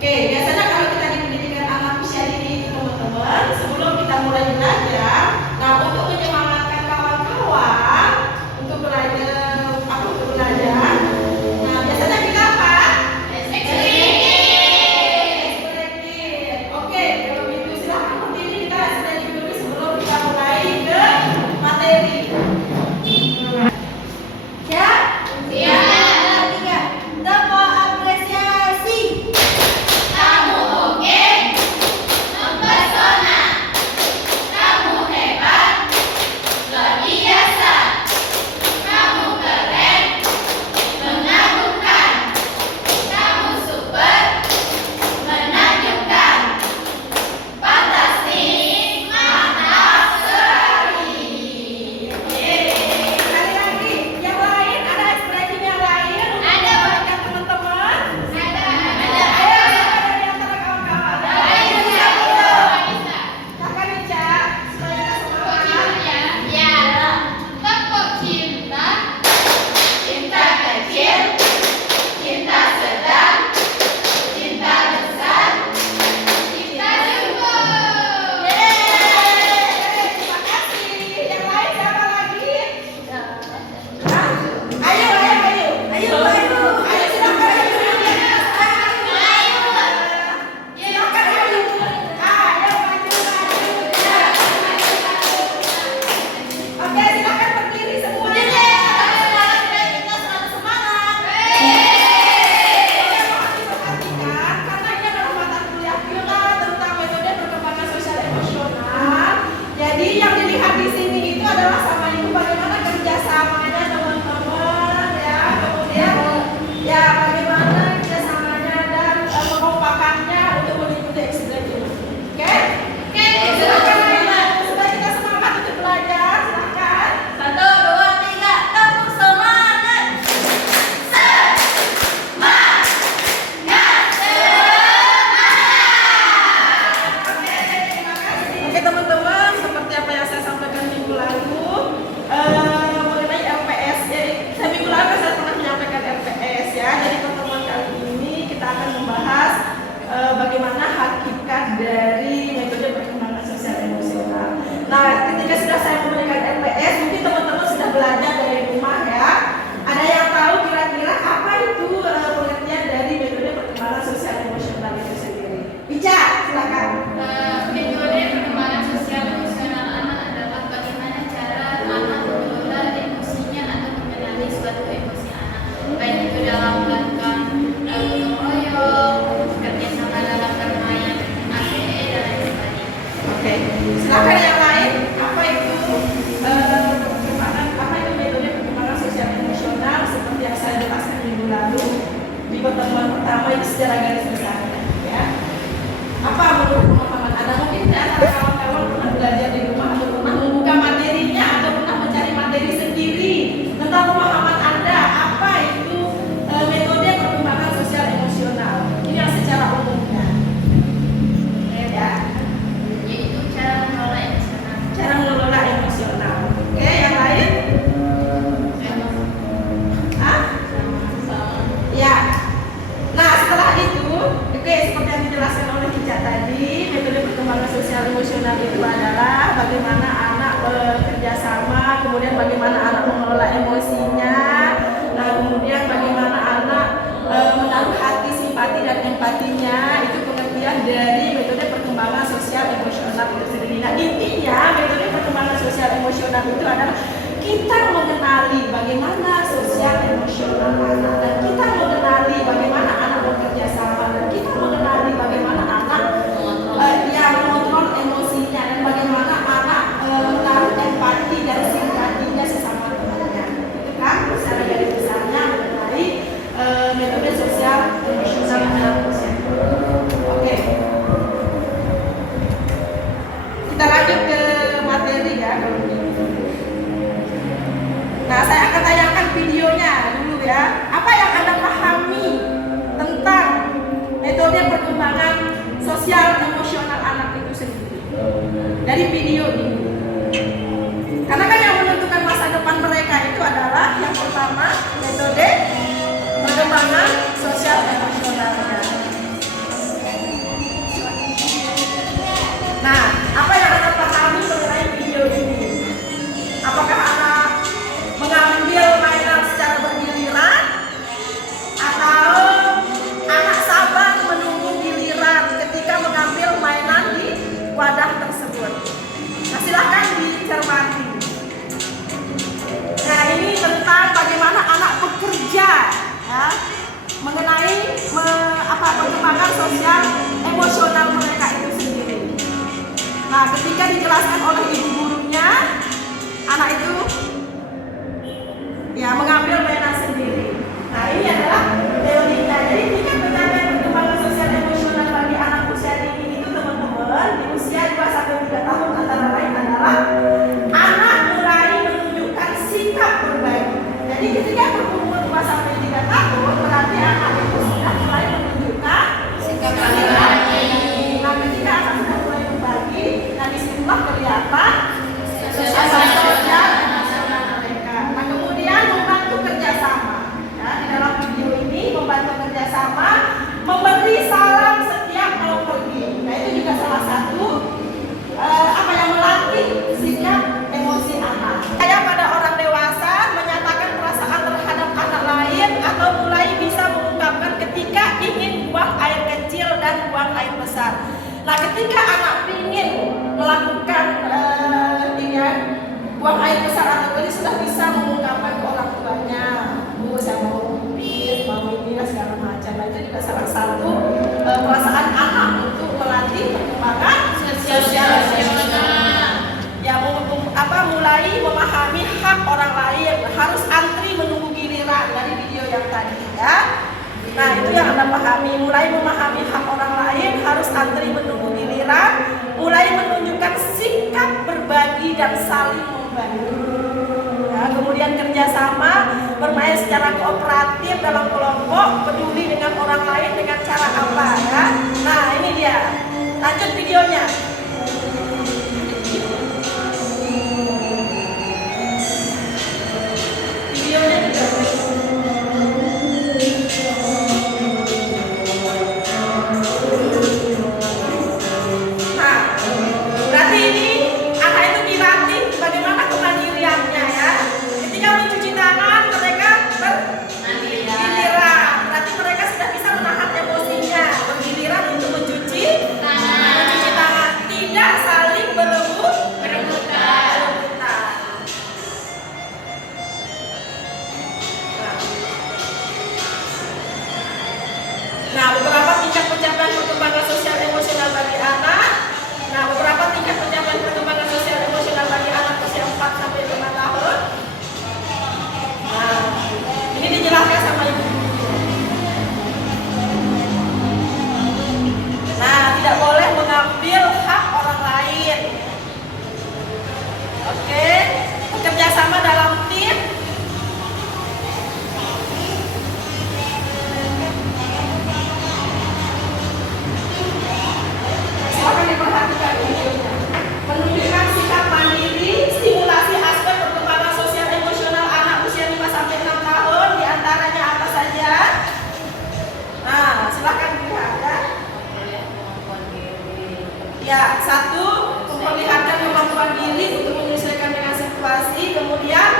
Oke, biasanya kalau kita di pendidikan anak usia dini itu teman-teman, sebelum kita mulai belajar, nah untuk menyemangatkan kawan-kawan untuk belajar, nah biasanya kita apa? Oke, kalau begitu silahkan berdiri, kita sedang dulu sebelum kita mulai ke materi. Siap? Siap. Tepuk apresiasi. Kamu oke, mempesona, kamu hebat, luar biasa, kamu keren, mengagumkan, kamu super, menakjubkan, fantastis, mantap sekali. Sekali lagi, yang lain ada ekspresi yang lain untuk Ada. memberikan teman-teman. Ada. Ayo, siapa dari antara kawan-kawan? Ayo, Bisa, bisa. Kakak Ica, supaya kita semangat. Ya, tepuk cinta, cinta kecil, cinta sedang, cinta besar, cinta jumbo. Terima kasih. Yang lain siapa lagi? Hah? Ayo, silakan. Silakan, ayo. Ayo, maju. Oke, silakan berdiri semuanya. Kita selalu semangat. Mohon diperhatikan, karena ini adalah mata kuliah kita tentang metode perkembangan sosial emosional. Jadi yang dilihat di sini itu adalah sama ibu bagaimana kerjasamanya teman-teman ya, kemudian ya bagaimana kerjasamanya dan pengompakannya untuk mengikuti ekspresi ini. Oke? Silakan ayo, supaya kita semangat untuk belajar. Silakan. 1, 2, 3, tepuk semangat. Oke teman-teman, seperti apa yang saya sampaikan minggu lalu mengenai LPS, minggu lalu saya pernah menyampaikan LPS ya. Jadi pertemuan kali ini kita akan membahas bagaimana hakikat dari metode perkembangan sosial emosional. Nah, ketika sudah saya memberikan LPS, mungkin teman-teman sudah belajar dari rumah ya. Ada yang tahu kira-kira apa itu pengertian dari metode perkembangan sosial emosional itu sendiri? Bicara, silakan. Metode perkembangan sosial emosional anak adalah bagaimana cara anak mengelola emosinya atau mengenali suatu emosi anak, baik itu dalam melakukan gotong royong, kerjasama dalam bermain, APE dan lain sebagainya. Oke, silakan yang lain. Apa itu metode perkembangan sosial emosional seperti yang saya jelaskan minggu lalu di pertemuan pertama itu secara garis besarnya ya. Apa menurut pemahaman Anda? Mungkin antara kawan-kawan pernah belajar di rumah atau pernah membuka materinya atau pernah mencari materi sendiri tentang pemahaman Anda. Apa itu metode perkembangan sosial emosional? Ini yang secara umumnya. Ya. Yaitu cara mengelola emosional. Cara mengelola emosional. Oke, yang lain? Hah? Ya. Nah, setelah itu, oke, seperti yang dijelaskan oleh Ica tadi, metode perkembangan sosial emosional itu adalah bagaimana anak bekerjasama, kemudian bagaimana anak mengelola emosinya, nah kemudian bagaimana anak menaruh hati simpati dan empatinya. Itu pengertian dari metode perkembangan sosial emosional itu sendiri. Nah, intinya metode perkembangan sosial emosional itu adalah kita mengenali bagaimana sosial emosional anak, dan kita mengenali bagaimana anak bekerja sama, dan kita mengenali bagaimana anak yang mengontrol emosinya, dan bagaimana anak menaruh empati dan simpatinya sesama temannya. Itu kan secara garis besarnya mengenai metode sosial emosional anak usia. Oke, kita lanjut ke materi ya kalau begitu. Nah, saya akan tayangkan videonya dulu ya. Apa yang Anda pahami tentang metode perkembangan sosial emosional anak itu sendiri dari video ini? Karena kan yang menentukan masa depan mereka itu adalah yang pertama metode perkembangan sosial emosionalnya. perkembangan sosial emosional mereka itu sendiri. Nah, ketika dijelaskan oleh ibu gurunya, anak itu ya mengambil mainan sendiri. Nah, ini adalah teorinya. Jadi tingkat pencapaian perkembangan sosial emosional bagi anak usia dini itu teman-teman di usia 2 sampai 3 tahun antara lain adalah anak mulai menunjukkan sikap berbagi. Jadi ketika berumur 2 sampai 3 tahun berarti anak itu sudah mulai menunjukkan Sikap berbagi. Nah, ketika anak sudah mulai berbagi, nah disitulah kelihatan sosial emosional mereka. Nah, kemudian membantu kerjasama. Ya, di dalam video ini membantu kerjasama, memberi salam setiap mau pergi. Nah, itu juga salah satu apa yang melatih sikap emosi anak. Saya pada orang dewasa menyatakan perasaan terhadap anak lain atau mulai bisa mengungkapkan ketika ingin buang air kecil dan buang air besar. Nah, ketika anak ingin melakukan buang air besar atau ini sudah bisa mengungkapkan ke orang tuanya, saya mau pipis, mau ini segala macam. Nah, itu juga salah satu perasaan anak untuk melatih perkembangan sosial emosional. Ya, mulai memahami hak orang lain, harus antri menunggu giliran dari video yang tadi ya. Nah, itu yang Anda pahami, mulai memahami hak orang lain, harus antri menunggu giliran, mulai menunjukkan sikap berbagi dan saling membantu. Ya, kemudian kerjasama, bermain secara kooperatif dalam kelompok, peduli dengan orang lain dengan cara apa ya. Nah, ini dia. Lanjut videonya. Videonya juga. Nah, beberapa tingkat pencapaian perkembangan sosial emosional bagi anak. Nah, beberapa tingkat pencapaian perkembangan sosial emosional bagi anak usia 4 sampai 5 tahun. Nah, ini dijelaskan sama ibu. Nah, tidak boleh mengambil hak orang lain. Oke, bekerja sama dalam tim. Silakan diperhatikan videonya. Menunjukkan sikap mandiri, stimulasi aspek perkembangan sosial emosional anak usia 5 sampai 6 tahun, diantaranya apa saja? Nah, silakan dilihat ya. Ya, 1, memperlihatkan kemampuan diri untuk menyesuaikan dengan situasi, kemudian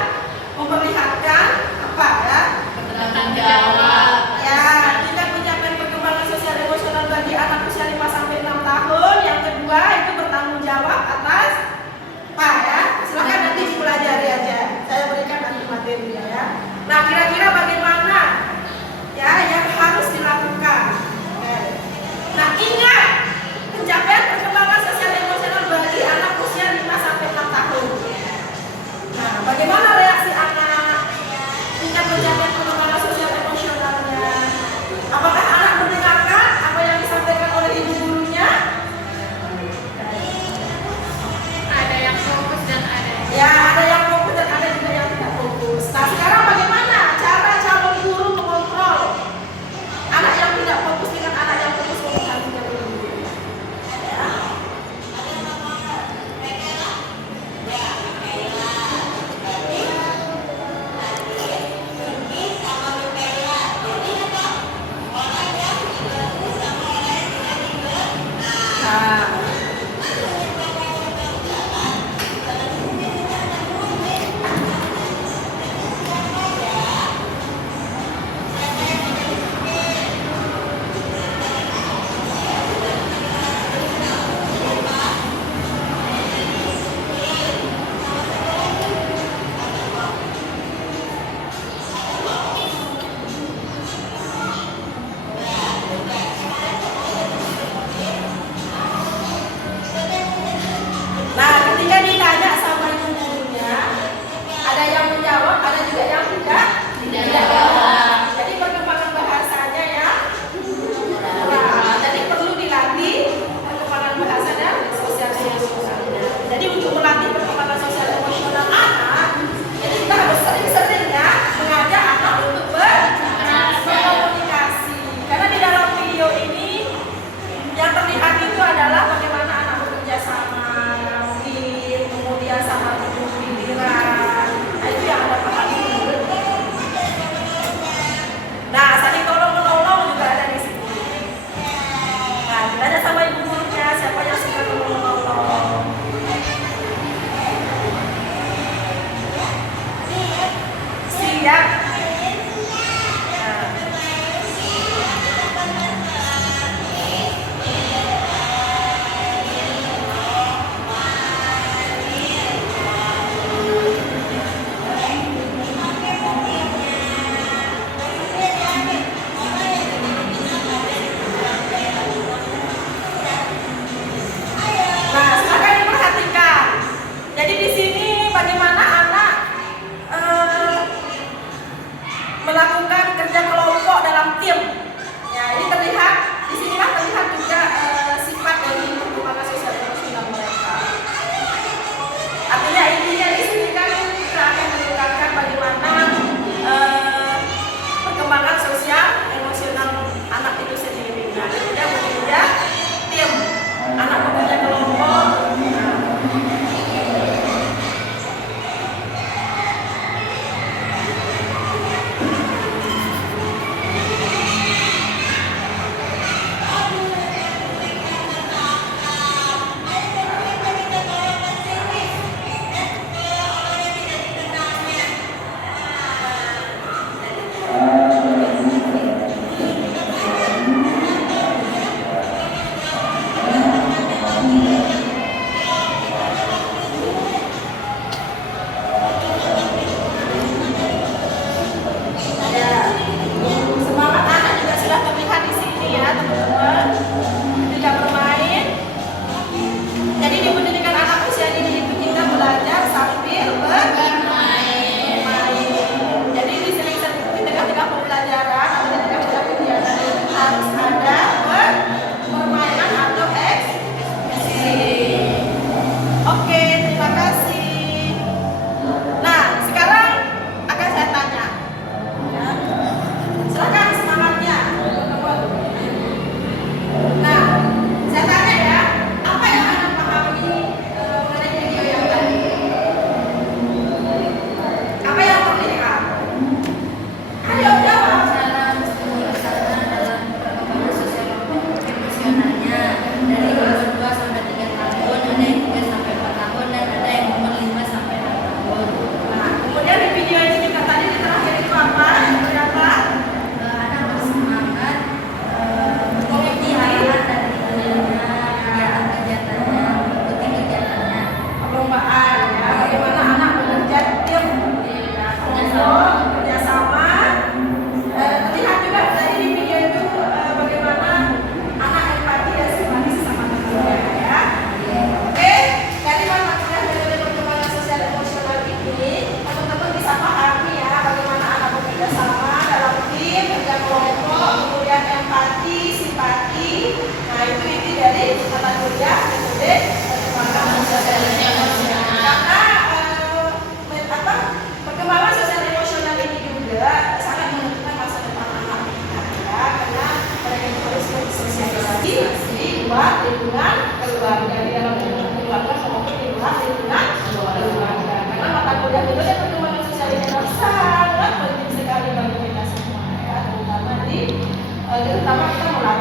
memperlihatkan apa ya? Bertanggung jawab. Ya, tingkat pencapaian perkembangan sosial emosional bagi anak usia 5 sampai 6 tahun. Yang kedua itu bertanggung jawab atas apa ya? Silakan nanti dipelajari aja. Saya berikan nanti materinya ya. Nah, kira-kira bagaimana ya yang harus dilakukan? Oke. Nah, ingat pencapaian perkembangan sosial emosional bagi anak usia 5 sampai 6 tahun. Nah, bagaimana reaksi anak? Tingkat pencapaian perkembangan sosial emosional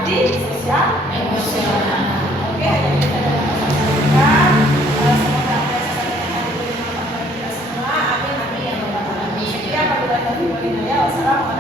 di sosial emosional. Oke, hanya kita dapat sampaikan. Semoga apa yang saya sampaikan itu bermanfaat bagi kita semua. Amin amin ya rabbal alamin. Sekian wabillahi taufiq wal hidayah. Wassalamualaikum.